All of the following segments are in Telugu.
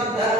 Santa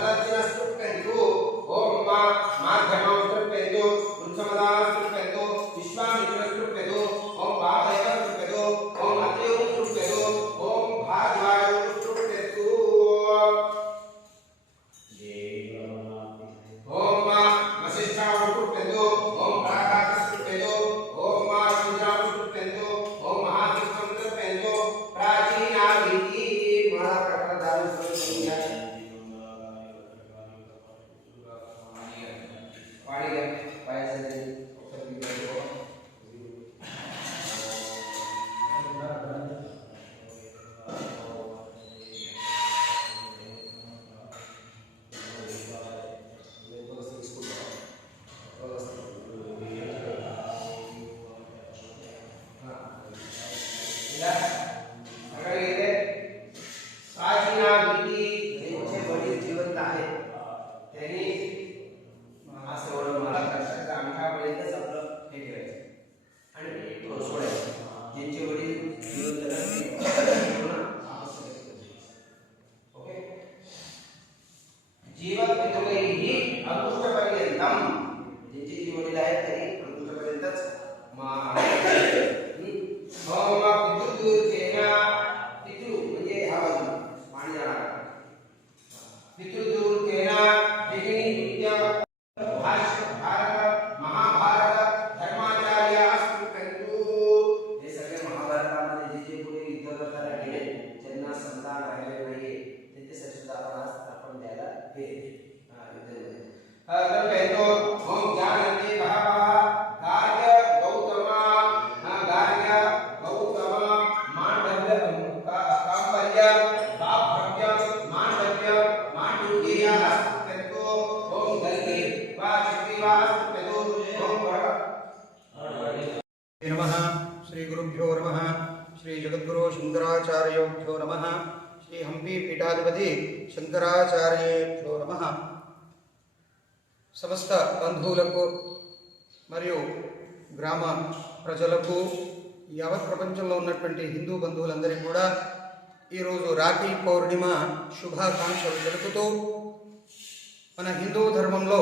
cardigan, why is it नमः श्री गुरुभ्यो नमः श्री जगद्गुरु शंकराचार्योभ्यो नमः श्री हंपी पीठाधिपति శంకరాచార్యేభ్యో నమః సమస్త బంధువులకు మరియు గ్రామ ప్రజలకు యావత్ ప్రపంచంలో ఉన్నటువంటి హిందూ బంధువులందరికీ కూడా ఈరోజు రాఖీ పౌర్ణిమ శుభాకాంక్షలు తెలుపుతూ మన హిందూ ధర్మంలో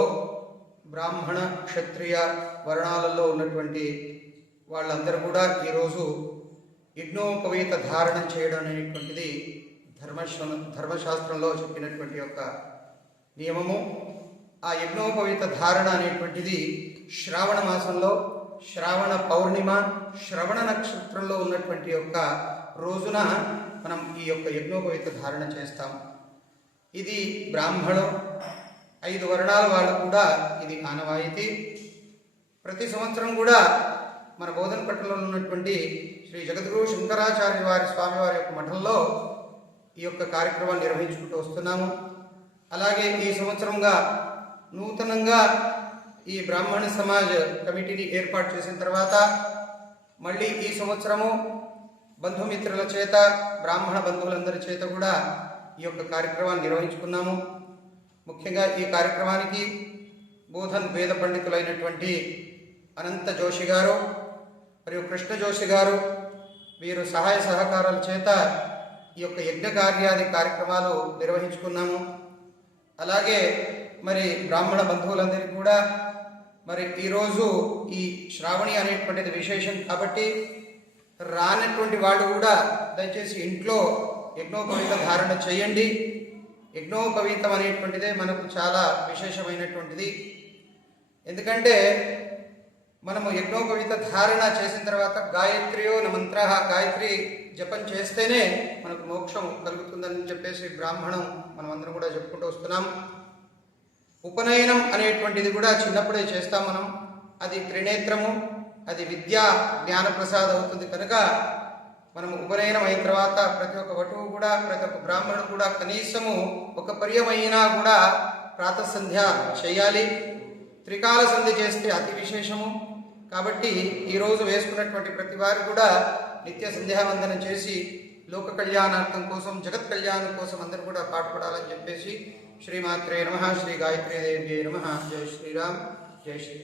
బ్రాహ్మణ క్షత్రియ వర్ణాలలో ఉన్నటువంటి వాళ్ళందరూ కూడా ఈరోజు యజ్ఞోపవీత ధారణ చేయడం అనేటువంటిది ధర్మ ధర్మశాస్త్రంలో చెప్పినటువంటి యొక్క నియమము. ఆ యజ్ఞోపవీత ధారణ అనేటువంటిది శ్రావణ మాసంలో శ్రావణ పౌర్ణిమ శ్రవణ నక్షత్రంలో ఉన్నటువంటి యొక్క రోజున మనం ఈ యొక్క యజ్ఞోపవీత ధారణ చేస్తాం. ఇది బ్రాహ్మణం ఐదు వర్ణాల వాళ్ళు కూడా ఇది ఆనవాయితీ ప్రతి సంవత్సరం కూడా మన బోధనపట్నంలో ఉన్నటువంటి శ్రీ జగద్గురు శంకరాచార్య వారి స్వామివారి యొక్క మఠంలో ఈ యొక్క కార్యక్రమాన్ని నిర్వహించుకుంటూ వస్తున్నాము. అలాగే ఈ సంవత్సరంగా నూతనంగా ఈ బ్రాహ్మణ సమాజ్ కమిటీని ఏర్పాటు చేసిన తర్వాత మళ్ళీ ఈ సంవత్సరము బంధుమిత్రుల చేత బ్రాహ్మణ బంధువులందరి చేత కూడా ఈ యొక్క కార్యక్రమాన్ని నిర్వహించుకున్నాము. ముఖ్యంగా ఈ కార్యక్రమానికి బోధన్ వేద పండితులైనటువంటి అనంత జోషి గారు మరియు కృష్ణ జోషి గారు వీరు సహాయ సహకారాల చేత ఈ యొక్క యజ్ఞ కార్యాది కార్యక్రమాలు నిర్వహించుకున్నాము. అలాగే మరి బ్రాహ్మణ బంధువులందరికీ కూడా మరి ఈరోజు ఈ శ్రావణి అనేటువంటిది విశేషం కాబట్టి రానటువంటి వాళ్ళు కూడా దయచేసి ఇంట్లో యజ్ఞోపవిత ధారణ చేయండి. యజ్ఞోపవీతం అనేటువంటిదే మనకు చాలా విశేషమైనటువంటిది. ఎందుకంటే మనము యజ్ఞోపవీత ధారణ చేసిన తర్వాత గాయత్రియో మంత్ర గాయత్రి జపం చేస్తేనే మనకు మోక్షం కలుగుతుందని చెప్పేసి బ్రాహ్మణం మనం అందరం కూడా చెప్పుకుంటూ వస్తున్నాం. ఉపనయనం అనేటువంటిది కూడా చిన్నప్పుడే చేస్తాం మనం. అది త్రినేత్రము అది విద్యా జ్ఞాన ప్రసాదం అవుతుంది కనుక మనం ఉపనయనం అయిన తర్వాత ప్రతి ఒక్క వటువు కూడా ప్రతి ఒక్క బ్రాహ్మణుడు కూడా కనీసము ఒక పర్యమైనా కూడా ప్రాతసంధ్య చేయాలి. త్రికాల సంధి చేస్తే అతి విశేషము. కాబట్టి ఈరోజు వేసుకున్నటువంటి ప్రతి వారు కూడా నిత్య సంధ్యావందనం చేసి లోక కళ్యాణార్థం కోసం జగత్ కళ్యాణం కోసం అందరూ కూడా పాటుపడాలని చెప్పేసి శ్రీమాత్రే నమ శ్రీ గాయత్రీ దేవ్యే నమ. జై శ్రీరామ్ జై శ్రీ